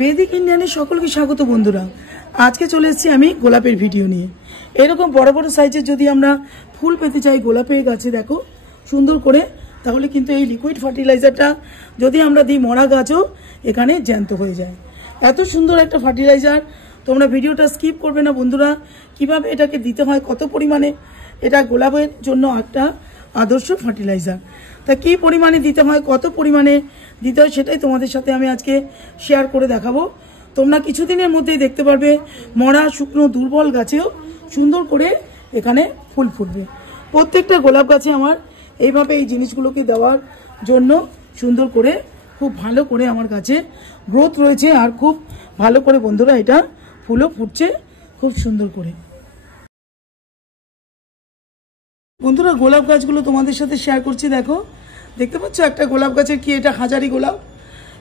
বেদিক ইন্ডিয়ানে সকলকে স্বাগত বন্ধুরা। আজকে চলে এসেছি আমি গোলাপের ভিডিও নিয়ে। এরকম বড় বড় সাইজের যদি আমরা ফুল পেতে চাই গোলাপের গাছে দেখো সুন্দর করে, তাহলে কিন্তু এই লিকুইড ফার্টিলাইজারটা যদি আমরা দিই মরা গাছও এখানে জ্যান্ত হয়ে যায়। এত সুন্দর একটা ফার্টিলাইজার, তোমরা ভিডিওটা স্কিপ করবে না বন্ধুরা। কিভাবে এটাকে দিতে হয়, কত পরিমাণে, এটা গোলাপের জন্য একটা আদর্শ ফার্টিলাইজার। তা কী পরিমাণে দিতে হয়, কত পরিমাণে দিতে হয় সেটাই তোমাদের সাথে আমি আজকে শেয়ার করে দেখাবো। তোমরা কিছুদিনের মধ্যেই দেখতে পারবে মরা শুকনো দুর্বল গাছেও সুন্দর করে এখানে ফুল ফুটবে। প্রত্যেকটা গোলাপ গাছে আমার এইভাবে এই জিনিসগুলোকে দেওয়ার জন্য সুন্দর করে খুব ভালো করে আমার গাছে গ্রোথ রয়েছে, আর খুব ভালো করে বন্ধুরা এটা ফুলও ফুটছে খুব সুন্দর করে। বন্ধুরা গোলাপ গাছগুলো তোমাদের সাথে শেয়ার করছি। দেখো, দেখতে পাচ্ছ একটা গোলাপ গাছের কি এটা হাজারি গোলাপ,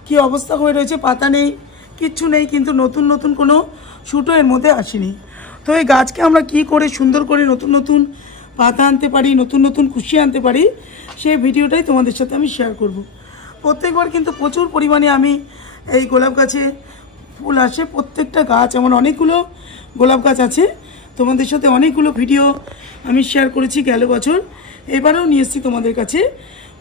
কি অবস্থা হয়ে রয়েছে, পাতা নেই, কিচ্ছু নেই, কিন্তু নতুন নতুন কোনো শুটও এর মধ্যে আসেনি। তো এই গাছকে আমরা কি করে সুন্দর করে নতুন নতুন পাতা আনতে পারি, নতুন নতুন কুশি আনতে পারি, সেই ভিডিওটাই তোমাদের সাথে আমি শেয়ার করব। প্রত্যেকবার কিন্তু প্রচুর পরিমাণে আমি এই গোলাপ গাছে ফুল আসে। প্রত্যেকটা গাছ এমন অনেকগুলো গোলাপ গাছ আছে, তোমাদের সাথে অনেকগুলো ভিডিও আমি শেয়ার করেছি গেল বছর। এবারেও নিয়ে এসেছি তোমাদের কাছে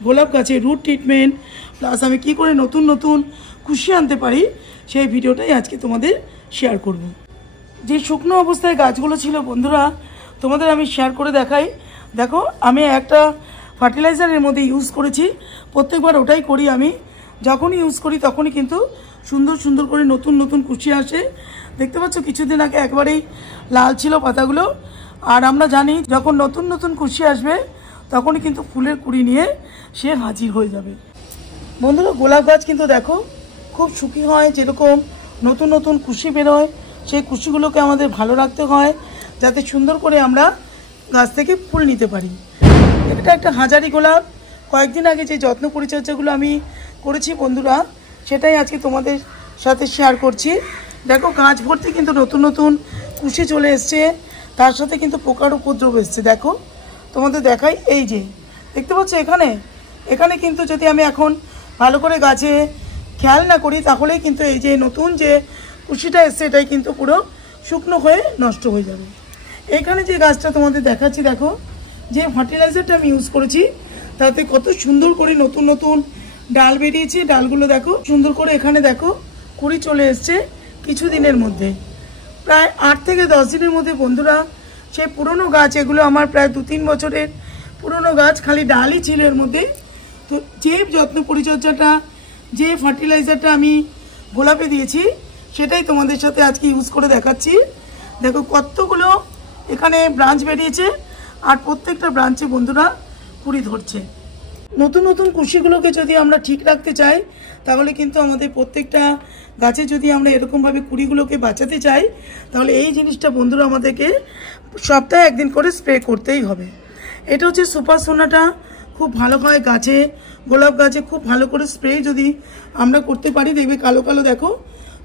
গোলাপ গাছে রুট ট্রিটমেন্ট প্লাস আমি কি করে নতুন নতুন কুশি আনতে পারি, সেই ভিডিওটাই আজকে তোমাদের শেয়ার করব। যে শুকনো অবস্থায় গাছগুলো ছিল বন্ধুরা তোমাদের আমি শেয়ার করে দেখাই। দেখো, আমি একটা ফার্টিলাইজারের মধ্যে ইউজ করেছি, প্রত্যেকবার ওটাই করি। আমি যখনই ইউজ করি তখনই কিন্তু সুন্দর সুন্দর করে নতুন নতুন কুশি আসে। দেখতে পাচ্ছ কিছুদিন আগে একবারেই লাল ছিল পাতাগুলো, আর আমরা জানি যখন নতুন নতুন কুশি আসবে তখনই কিন্তু ফুলের কুড়ি নিয়ে সে হাজির হয়ে যাবে। বন্ধুরা গোলাপ গাছ কিন্তু দেখো খুব সুখী হয়, যেরকম নতুন নতুন কুশি বেরোয় সেই কুশিগুলোকে আমাদের ভালো রাখতে হয় যাতে সুন্দর করে আমরা গাছ থেকে ফুল নিতে পারি। এটা একটা হাজারি গোলাপ। কয়েকদিন আগে যে যত্ন পরিচর্যাগুলো আমি করেছি বন্ধুরা সেটাই আজকে তোমাদের সাথে শেয়ার করছি। দেখো গাছ ভর্তি কিন্তু নতুন নতুন কুশি চলে এসছে, তার সাথে কিন্তু পোকার উপদ্রব এসছে। দেখো তোমাদের দেখাই, এই যে দেখতে পাচ্ছ এখানে এখানে কিন্তু যদি আমি এখন ভালো করে গাছে খেয়াল না করি তাহলেই কিন্তু এই যে নতুন যে কুশিটা এসছে এটাই কিন্তু পুরো শুকনো হয়ে নষ্ট হয়ে যাবে। এখানে যে গাছটা তোমাদের দেখাচ্ছি, দেখো যে ফার্টিলাইজারটা আমি ইউজ করেছি তাতে কত সুন্দর করে নতুন নতুন ডাল বেরিয়েছে। ডালগুলো দেখো সুন্দর করে, এখানে দেখো কুড়ি চলে এসছে কিছুদিনের মধ্যে, প্রায় 8 থেকে 10 দিনের মধ্যে বন্ধুরা। সেই পুরনো গাছ, এগুলো আমার প্রায় 2-3 বছরের পুরনো গাছ, খালি ডালই ছিল এর মধ্যে। তো যে যত্ন পরিচর্যাটা, যে ফার্টিলাইজারটা আমি গোলাপে দিয়েছি সেটাই তোমাদের সাথে আজকে ইউজ করে দেখাচ্ছি। দেখো কতগুলো এখানে ব্রাঞ্চ বেরিয়েছে, আর প্রত্যেকটা ব্রাঞ্চে বন্ধুরা কুড়ি ধরছে। নতুন নতুন কুশিগুলোকে যদি আমরা ঠিক রাখতে চাই তাহলে কিন্তু আমাদের প্রত্যেকটা গাছে যদি আমরা এরকমভাবে কুড়িগুলোকে বাঁচাতে চাই তাহলে এই জিনিসটা বন্ধুরা আমাদেরকে সপ্তাহে একদিন করে স্প্রে করতেই হবে। এটা হচ্ছে সুপার সোনাটা, খুব ভালো হয় গাছে, গোলাপ গাছে খুব ভালো করে স্প্রে যদি আমরা করতে পারি দেখবে কালো কালো, দেখো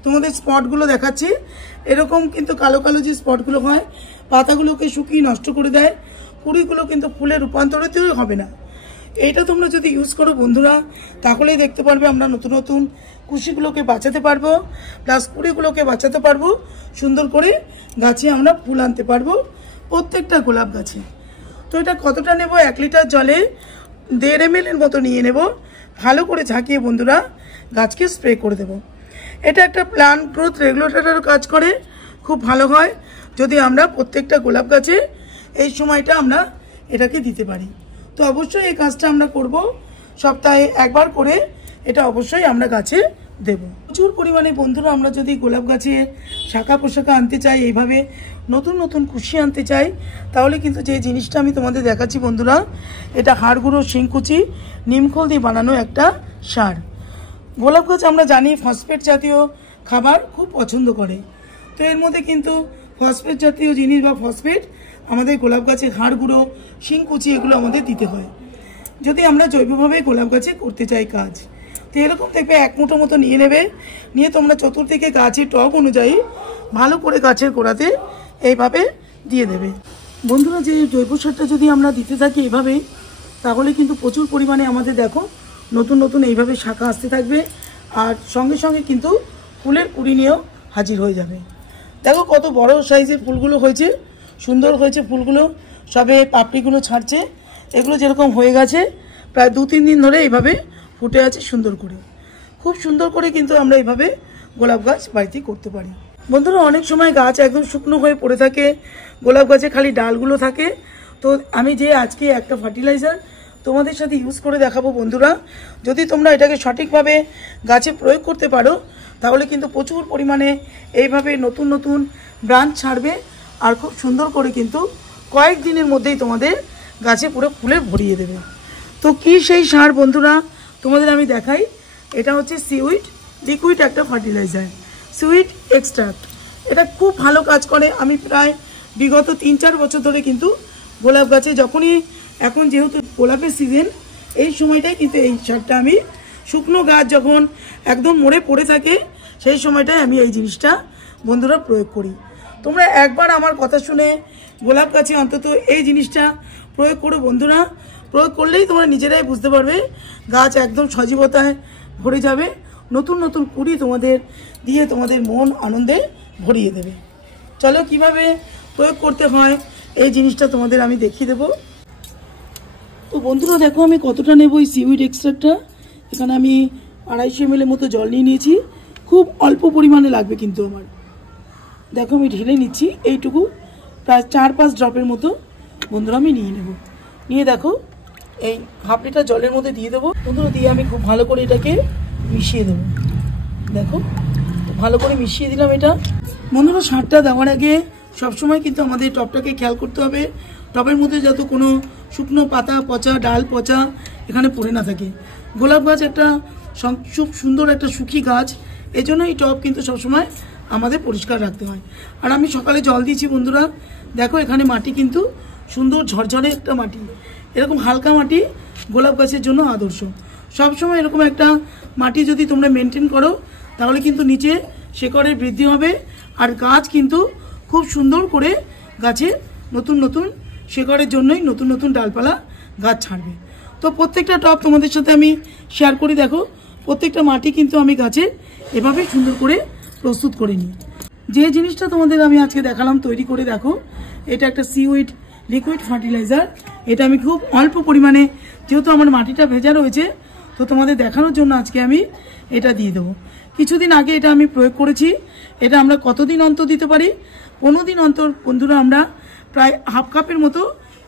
তোমাদের স্পটগুলো দেখাচ্ছি, এরকম কিন্তু কালো কালো যে স্পটগুলো হয় পাতাগুলোকে শুকিয়ে নষ্ট করে দেয়, কুড়িগুলো কিন্তু ফুলে রূপান্তরিতই হবে না। এইটা তোমরা যদি ইউজ করো বন্ধুরা তাহলেই দেখতে পারবে আমরা নতুন নতুন কুশিগুলোকে বাঁচাতে পারবো, প্লাস কুড়িগুলোকে বাঁচাতে পারবো, সুন্দর করে গাছে আমরা ফুল আনতে পারবো প্রত্যেকটা গোলাপ গাছে। তো এটা কতটা নেব, 1 লিটার জলে 1.5 ml এর মতো নিয়ে নেব, ভালো করে ঝাঁকিয়ে বন্ধুরা গাছকে স্প্রে করে দেব। এটা একটা প্লান্ট গ্রোথ রেগুলেটরের কাজ করে, খুব ভালো হয় যদি আমরা প্রত্যেকটা গোলাপ গাছে এই সময়টা আমরা এটাকে দিতে পারি। তো অবশ্যই এই কাজটা আমরা করব, সপ্তাহে একবার করে এটা অবশ্যই আমরা গাছে দেব। প্রচুর পরিমাণে বন্ধুরা আমরা যদি গোলাপ গাছে শাখা পোশাকা আনতে চাই, এইভাবে নতুন নতুন কুশি আনতে চাই, তাহলে কিন্তু যে জিনিসটা আমি তোমাদের দেখাচ্ছি বন্ধুরা, এটা হাড় গুঁড়ো, শিংকুচি, নিমখোল দিয়ে বানানো একটা সার। গোলাপ গাছ আমরা জানি ফসফেট জাতীয় খাবার খুব পছন্দ করে, তো এর মধ্যে কিন্তু ফসফেট জাতীয় জিনিস বা ফসফেট আমাদের গোলাপ গাছে হাড় গুঁড়ো, শিংকুচি এগুলো আমাদের দিতে হয় যদি আমরা জৈবভাবে গোলাপ গাছে করতে চাই কাজ। তো এরকম দেখবে 1 মুঠো মতো নিয়ে নেবে, নিয়ে তোমরা চতুর্দিকে গাছের টব অনুযায়ী ভালো করে গাছের গোড়াতে এইভাবে দিয়ে দেবে। বন্ধুরা যে জৈব সারটা যদি আমরা দিতে থাকি এভাবে, তাহলে কিন্তু প্রচুর পরিমাণে আমাদের দেখো নতুন নতুন এইভাবে শাখা আসতে থাকবে, আর সঙ্গে সঙ্গে কিন্তু ফুলের কুড়ি নিয়েও হাজির হয়ে যাবে। দেখো কত বড় সাইজের ফুলগুলো হয়েছে, সুন্দর হয়েছে ফুলগুলো, সবে পাপড়িগুলো ছাড়ছে। এগুলো যেরকম হয়ে গেছে প্রায় 2-3 দিন ধরে এইভাবে ফুটে আছে সুন্দর করে। খুব সুন্দর করে কিন্তু আমরা এইভাবে গোলাপ গাছ বাড়িতে করতে পারি। বন্ধুরা অনেক সময় গাছ একদম শুকনো হয়ে পড়ে থাকে, গোলাপ গাছে খালি ডালগুলো থাকে। তো আমি যে আজকে একটা ফার্টিলাইজার তোমাদের সাথে ইউজ করে দেখাবো বন্ধুরা, যদি তোমরা এটাকে সঠিকভাবে গাছে প্রয়োগ করতে পারো তাহলে কিন্তু প্রচুর পরিমাণে এইভাবে নতুন নতুন ব্রাঞ্চ ছাড়বে আর খুব সুন্দর করে কিন্তু কয়েক দিনের মধ্যেই তোমাদের গাছে পুরো ফুলে ভরিয়ে দেবে। তো কি সেই সার বন্ধুরা তোমাদের আমি দেখাই। এটা হচ্ছে সিউইড লিকুইড একটা ফার্টিলাইজার, সুইট এক্সট্রাক্ট। এটা খুব ভালো কাজ করে। আমি প্রায় বিগত 3-4 বছর ধরে কিন্তু গোলাপ গাছে যখনই, এখন যেহেতু গোলাপের সিজন, এই সময়টাই কিন্তু এই সারটা আমি শুকনো গাছ যখন একদম মরে পড়ে থাকে সেই সময়টায় আমি এই জিনিসটা বন্ধুরা প্রয়োগ করি। তোমরা একবার আমার কথা শুনে গোলাপ গাছে অন্তত এই জিনিসটা প্রয়োগ করো বন্ধুরা। প্রয়োগ করলেই তোমরা নিজেরাই বুঝতে পারবে গাছ একদম সজীবতায় ভরে যাবে, নতুন নতুন কুড়ি তোমাদের দিয়ে তোমাদের মন আনন্দে ভরিয়ে দেবে। চলো কিভাবে প্রয়োগ করতে হয় এই জিনিসটা তোমাদের আমি দেখিয়ে দেবো। তো বন্ধুরা দেখো আমি কতটা নেব এই সিউইড এক্সট্রাক্টটা। এখানে আমি 250 ml মতো জল নিয়ে নিয়েছি। খুব অল্প পরিমাণে লাগবে কিন্তু আমার। দেখো আমি ঢেলে নিচ্ছি এইটুকু, প্রায় 4-5 ড্রপের মতো বন্ধুরা আমি নিয়ে নেব। নিয়ে দেখো এই 1/2 লিটার জলের মধ্যে দিয়ে দেবো বন্ধুরা। দিয়ে আমি খুব ভালো করে এটাকে মিশিয়ে দেবো। দেখো ভালো করে মিশিয়ে দিলাম এটা। বন্ধুরা সারটা দেওয়ার আগে সবসময় কিন্তু আমাদের টবটাকে খেয়াল করতে হবে, টবের মধ্যে যত কোনো শুকনো পাতা পচা, ডাল পচা এখানে পড়ে না থাকে। গোলাপ গাছ একটা খুব সুন্দর একটা সুখী গাছ, এজন্য এই টব কিন্তু সবসময় আমাদের পরিষ্কার রাখতে হয়। আর আমি সকালে জল দিয়েছি বন্ধুরা। দেখো এখানে মাটি কিন্তু সুন্দর ঝরঝরে একটা মাটি, এরকম হালকা মাটি গোলাপ গাছের জন্য আদর্শ। সবসময় এরকম একটা মাটি যদি তোমরা মেনটেন করো তাহলে কিন্তু নিচে শেকড়ের বৃদ্ধি হবে আর গাছ কিন্তু খুব সুন্দর করে গাছে নতুন নতুন শেকড়ের জন্যই নতুন নতুন ডালপালা গাছ ছাড়বে। তো প্রত্যেকটা টব তোমাদের সাথে আমি শেয়ার করি। দেখো প্রত্যেকটা মাটি কিন্তু আমি গাছে এভাবে সুন্দর করে প্রস্তুত করে নিই। যে জিনিসটা তোমাদের আমি আজকে দেখালাম তৈরি করে, দেখো এটা একটা সিউইড লিকুইড ফার্টিলাইজার। এটা আমি খুব অল্প পরিমাণে, যেহেতু আমার মাটিটা ভেজা রয়েছে, তো তোমাদের দেখানোর জন্য আজকে আমি এটা দিয়ে দেবো। কিছুদিন আগে এটা আমি প্রয়োগ করেছি। এটা আমরা কতদিন অন্তর দিতে পারি? 15 দিন অন্তর বন্ধুরা আমরা প্রায় 1/2 কাপের মতো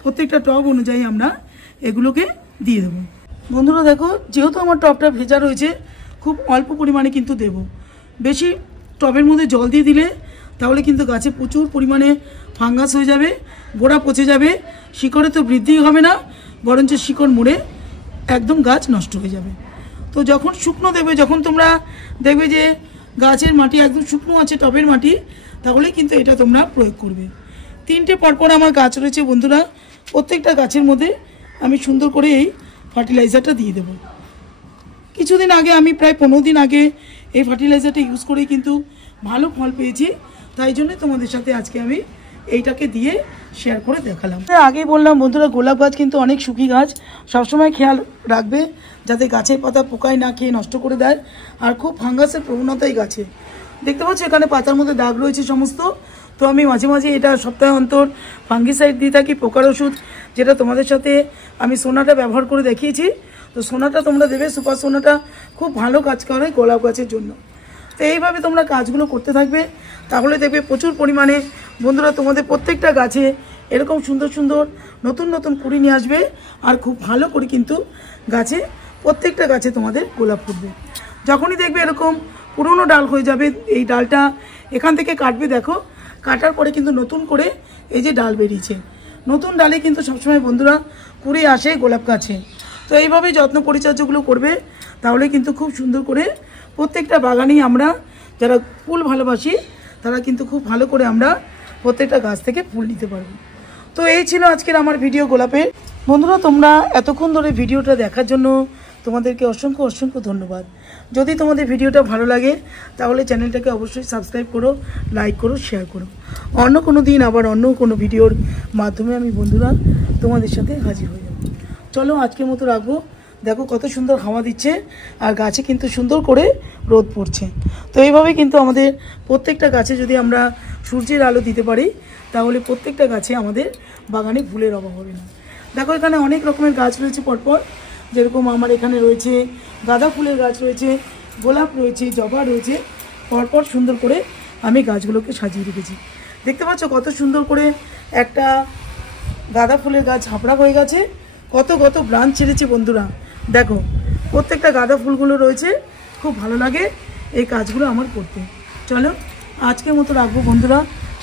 প্রত্যেকটা টব অনুযায়ী আমরা এগুলোকে দিয়ে দেবো। বন্ধুরা দেখো যেহেতু আমার টবটা ভেজা রয়েছে খুব অল্প পরিমাণে কিন্তু দেব। বেশি টবের মধ্যে জল দিয়ে দিলে তাহলে কিন্তু গাছে প্রচুর পরিমাণে ফাঙ্গাস হয়ে যাবে, গোড়া পচে যাবে, শিকড়ে তো বৃদ্ধি হবে না, বরঞ্চ শিকড় মুড়ে একদম গাছ নষ্ট হয়ে যাবে। তো যখন শুকনো দেবে, যখন তোমরা দেখবে যে গাছের মাটি একদম শুকনো আছে টবের মাটি, তাহলে কিন্তু এটা তোমরা প্রয়োগ করবে। 3টে পরপর আমার গাছ রয়েছে বন্ধুরা, প্রত্যেকটা গাছের মধ্যে আমি সুন্দর করে এই ফার্টিলাইজারটা দিয়ে দেব। কিছুদিন আগে আমি প্রায় 15 দিন আগে এই ফার্টিলাইজারটা ইউজ করে কিন্তু ভালো ফল পেয়েছি, তাই জন্য তোমাদের সাথে আজকে আমি এইটাকে দিয়ে শেয়ার করে দেখালাম। আগেই বললাম বন্ধুরা গোলাপ গাছ কিন্তু অনেক শুকি গাছ, সবসময় খেয়াল রাখবে যাতে গাছের পাতা পোকায় না খেয়ে নষ্ট করে দেয়। আর খুব ফাঙ্গাসের প্রবণতাই গাছে, দেখতে পাচ্ছ এখানে পাতার মধ্যে দাগ রয়েছে সমস্ত। তো আমি মাঝে মাঝে এটা সপ্তাহে অন্তর ফাঙ্গিসাইড দিয়ে থাকি, পোকার ওষুধ, যেটা তোমাদের সাথে আমি সোনাটা ব্যবহার করে দেখিয়েছি। তো সোনাটা তোমরা দেবে, সুপার সোনাটা খুব ভালো কাজ করে গোলাপ গাছের জন্য। তো এইভাবে তোমরা কাজগুলো করতে থাকবে, তাহলে দেখবে প্রচুর পরিমাণে বন্ধুরা তোমাদের প্রত্যেকটা গাছে এরকম সুন্দর সুন্দর নতুন নতুন কুড়ি নিয়ে আসবে। আর খুব ভালো করে কিন্তু গাছে প্রত্যেকটা গাছে তোমাদের গোলাপ ফুটবে। যখনই দেখবে এরকম পুরনো ডাল হয়ে যাবে, এই ডালটা এখান থেকে কাটবে। দেখো কাটার পরে কিন্তু নতুন করে এই যে ডাল বেরিয়েছে, নতুন ডালে কিন্তু সবসময় বন্ধুরা কুড়ি আসে গোলাপ গাছে। তো এইভাবে যত্ন পরিচর্যাগুলো করবে, তাহলে কিন্তু খুব সুন্দর করে প্রত্যেকটা বাগানেই আমরা যারা ফুল ভালোবাসি তারা কিন্তু খুব ভালো করে আমরা প্রত্যেকটা গাছ থেকে ফুল নিতে পারবো। তো এই ছিল আজকের আমার ভিডিও গোলাপের। বন্ধুরা তোমরা এতক্ষণ ধরে ভিডিওটা দেখার জন্য তোমাদেরকে অসংখ্য অসংখ্য ধন্যবাদ। যদি তোমাদের ভিডিওটা ভালো লাগে তাহলে চ্যানেলটাকে অবশ্যই সাবস্ক্রাইব করো, লাইক করো, শেয়ার করো। অন্য কোনো দিন আবার অন্য কোনো ভিডিওর মাধ্যমে আমি বন্ধুরা তোমাদের সাথে হাজির হয়ে যাব। চলো আজকের মতো রাখবো। দেখো কত সুন্দর হাওয়া দিচ্ছে আর গাছে কিন্তু সুন্দর করে রোদ পড়ছে। তো এইভাবে কিন্তু আমাদের প্রত্যেকটা গাছে যদি আমরা সূর্যের আলো দিতে পারি তাহলে প্রত্যেকটা গাছে আমাদের বাগানে ফুলের অভাব হবে না। দেখো এখানে অনেক রকমের গাছ রয়েছে পরপর, যেরকম আমার এখানে রয়েছে গাঁদা ফুলের গাছ রয়েছে, গোলাপ রয়েছে, জবা রয়েছে, পরপর সুন্দর করে আমি গাছগুলোকে সাজিয়ে রেখেছি। দেখতে পাচ্ছ কত সুন্দর করে একটা গাঁদা ফুলের গাছ ঝাপড়া হয়ে গেছে, কত কত ব্রাঞ্চ ছেড়েছে বন্ধুরা। দেখো প্রত্যেকটা গাঁদা ফুলগুলো রয়েছে, খুব ভালো লাগে এই কাজগুলো আমার করতে। চলো আজকের মতো রাখবো বন্ধুরা,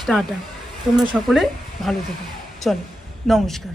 টাটা, তোমরা সকলে ভালো থেকো, চলো নমস্কার।